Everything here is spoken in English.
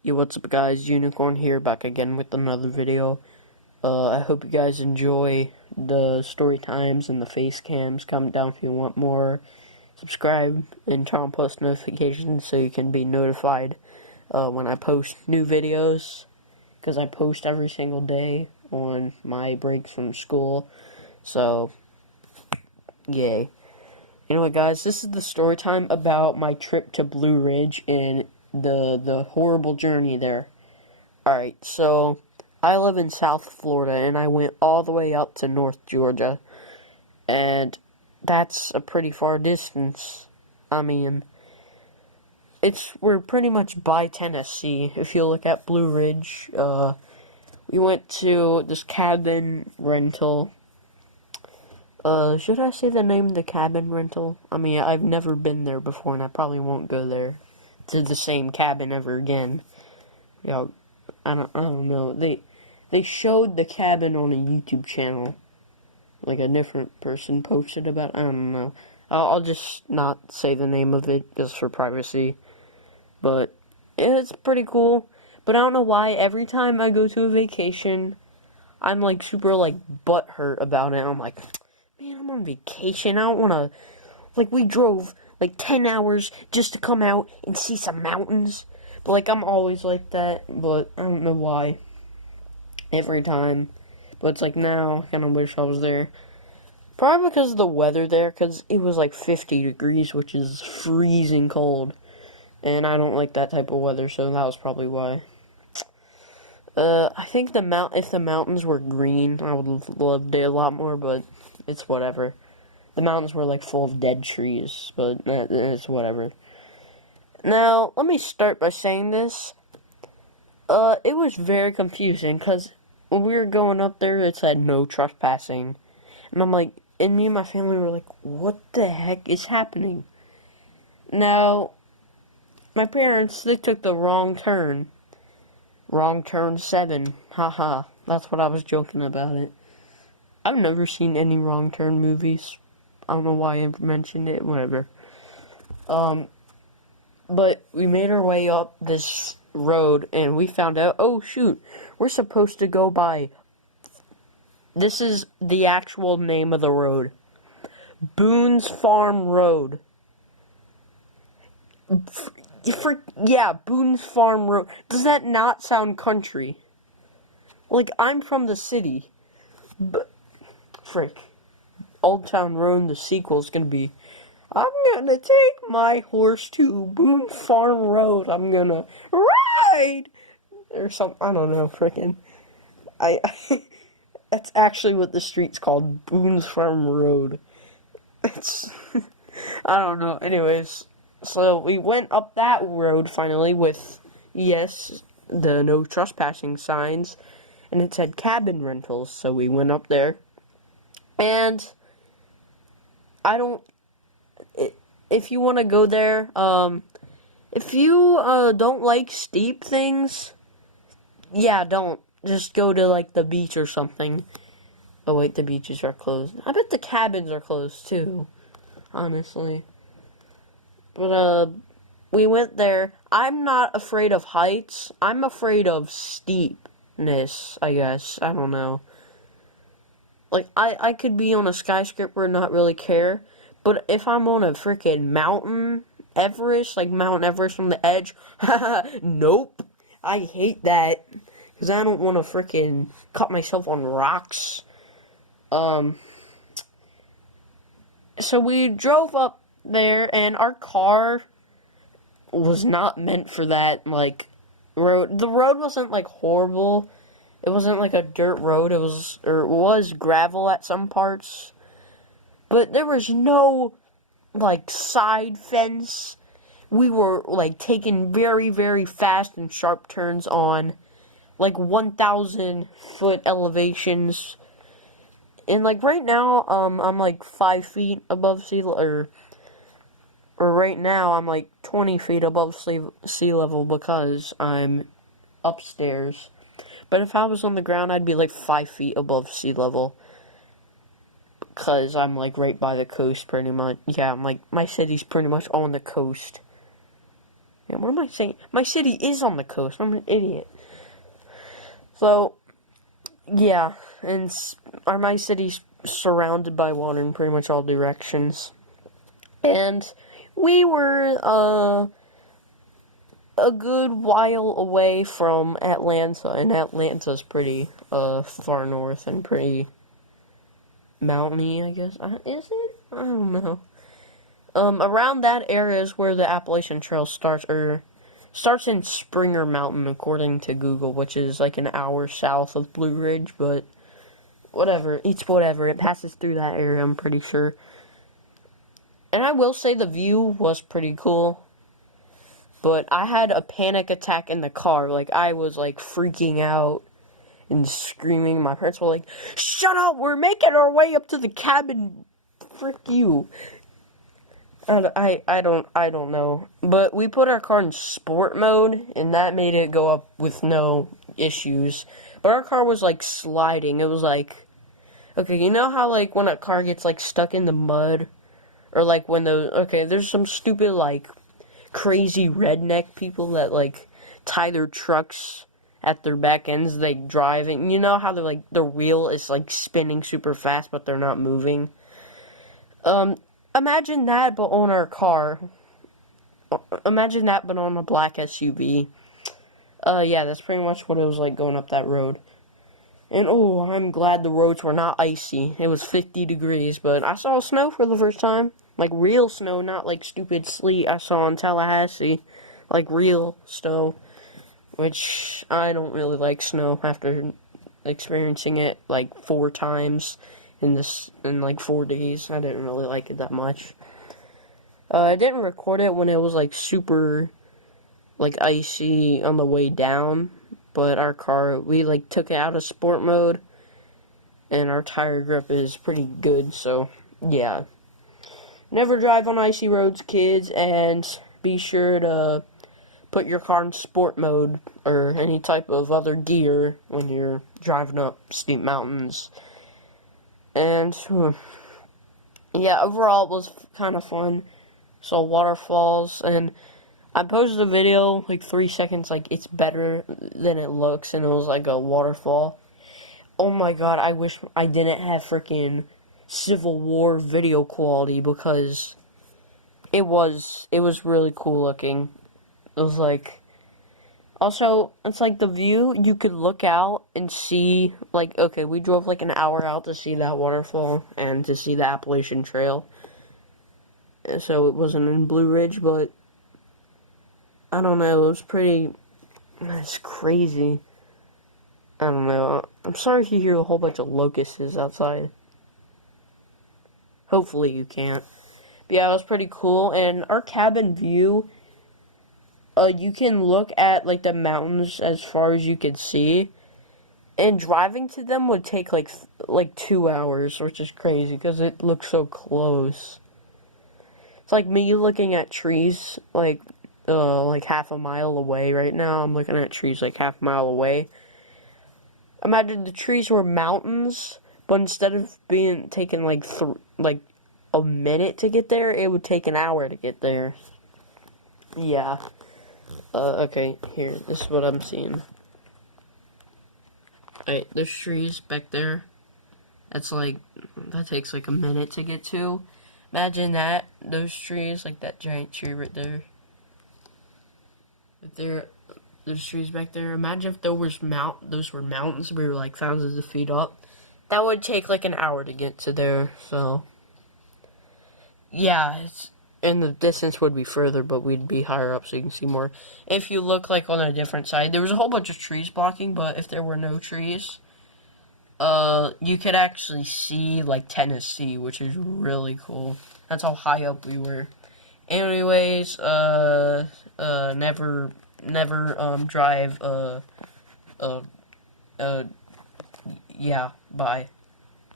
Yo, what's up guys, Unicorn here, back again with another video. I hope you guys enjoy the story times and the face cams. Comment down if you want more. Subscribe and turn on post notifications so you can be notified when I post new videos. Because I post every single day on my breaks from school. So, yay. Anyway guys, this is the story time about my trip to Blue Ridge and the horrible journey there. Alright, so I live in South Florida and I went all the way up to North Georgia. And that's a pretty far distance. I mean, we're pretty much by Tennessee. If you look at Blue Ridge, we went to this cabin rental. Should I say the name of the cabin rental? I mean, I've never been there before and I probably won't go there to the same cabin ever again. You know, I don't know. They showed the cabin on a YouTube channel. Like a different person posted about it. I don't know. I'll just not say the name of it just for privacy. But it's pretty cool. But I don't know why every time I go to a vacation, I'm like super like butthurt about it. I'm like, man, I'm on vacation. I don't want to. Like, we drove like 10 hours just to come out and see some mountains. But like, I'm always like that. But I don't know why. Every time. But it's like now, I kind of wish I was there. Probably because of the weather there, because it was like 50 degrees, which is freezing cold. And I don't like that type of weather, so that was probably why. I think if the mountains were green, I would have loved it a lot more, but it's whatever. The mountains were like full of dead trees, but it's whatever. Now, let me start by saying this. It was very confusing, because when we were going up there, it said no trespassing. And I'm like, and me and my family were like, what the heck is happening? Now, my parents, they took the wrong turn. Wrong turn 7. Haha, that's what I was joking about it. I've never seen any wrong turn movies. I don't know why I mentioned it, whatever. But we made our way up this road, and we found out, oh shoot, we're supposed to go by. This is the actual name of the road. Boone's Farm Road. Yeah, Boone's Farm Road. Does that not sound country? Like, I'm from the city. But, frick. Old Town Road, the sequel is gonna be, I'm gonna take my horse to Boone Farm Road. I'm gonna ride! Or something. I don't know, frickin'. That's actually what the street's called. Boone's Farm Road. It's, I don't know. Anyways, so we went up that road finally with, yes, the no trespassing signs. And it said cabin rentals. So we went up there. And if you want to go there, if you don't like steep things, yeah, don't. Just go to like the beach or something. Oh wait, the beaches are closed. I bet the cabins are closed too, honestly. But we went there. I'm not afraid of heights. I'm afraid of steepness, I guess. I don't know. Like, I could be on a skyscraper and not really care. But if I'm on a freaking mountain, Everest, like Mount Everest from the edge, nope. I hate that. Because I don't want to freaking cut myself on rocks. So we drove up there, and our car was not meant for that, like, road. The road wasn't, like, horrible. It wasn't, like, a dirt road. It was gravel at some parts. But there was no, like, side fence. We were, like, taking very, very fast and sharp turns on, like, 1,000-foot elevations. And, like, right now, I'm, like, 5 feet above sea level, or right now, I'm, like, 20 feet above sea level because I'm upstairs. But if I was on the ground, I'd be, like, 5 feet above sea level. Because I'm, like, right by the coast, pretty much. Yeah, I'm, like, my city's pretty much on the coast. Yeah, what am I saying? My city is on the coast. I'm an idiot. So, yeah, and my city's surrounded by water in pretty much all directions. And we were, a good while away from Atlanta, and Atlanta's pretty, far north and pretty mountainy, I guess. Is it? I don't know. Around that area is where the Appalachian Trail starts, or starts in Springer Mountain, according to Google, which is like an hour south of Blue Ridge, but whatever. It's whatever. It passes through that area, I'm pretty sure. And I will say the view was pretty cool, but I had a panic attack in the car. Like, I was, like, freaking out and screaming. My parents were like, "Shut up, we're making our way up to the cabin. Frick you." I don't know. But we put our car in sport mode, and that made it go up with no issues. But our car was, like, sliding. It was like, okay, you know how, like, when a car gets, like, stuck in the mud? Or, like, when there's some stupid, like, crazy redneck people that, like, tie their trucks at their back ends, they drive, and you know how they're, like, the wheel is, like, spinning super fast, but they're not moving? Imagine that, but on our car. Imagine that, but on a black SUV. Yeah, that's pretty much what it was like going up that road. And, oh, I'm glad the roads were not icy. It was 50 degrees, but I saw snow for the first time. Like, real snow, not like stupid sleet I saw in Tallahassee. Like, real snow. Which, I don't really like snow after experiencing it, like, 4 times in like, 4 days. I didn't really like it that much. I didn't record it when it was, like, super, like, icy on the way down. But our car, we, like, took it out of sport mode. And our tire grip is pretty good, so, yeah. Never drive on icy roads, kids, and be sure to put your car in sport mode or any type of other gear when you're driving up steep mountains. And, yeah, overall it was kind of fun. Saw waterfalls, and I posted a video, like, 3 seconds, like, it's better than it looks, and it was like a waterfall. Oh my god, I wish I didn't have freaking Civil War video quality, because it was really cool looking. It was like, also, it's like the view, you could look out and see, like, okay, we drove like an hour out to see that waterfall and to see the Appalachian Trail. And so it wasn't in Blue Ridge, but I don't know, it was pretty, it's crazy. I don't know. I'm sorry if you hear a whole bunch of locusts outside. Hopefully you can't. But yeah, it was pretty cool. And our cabin view, you can look at, like, the mountains as far as you could see. And driving to them would take, like 2 hours, which is crazy, because it looks so close. It's like me looking at trees, like half a mile away right now. I'm looking at trees, like, half a mile away. Imagine the trees were mountains, but instead of being taken like a minute to get there, it would take an hour to get there. Yeah. Okay, here, this is what I'm seeing. Alright, there's trees back there. That takes like a minute to get to. Imagine that, those trees, like that giant tree right there. Right there. There's trees back there. Imagine if those were mountains. We were like thousands of feet up. That would take like an hour to get to there. So, yeah, and the distance would be further, but we'd be higher up, so you can see more. If you look like on a different side, there was a whole bunch of trees blocking, but if there were no trees, you could actually see like Tennessee, which is really cool. That's how high up we were. Anyways, never drive, yeah, bye.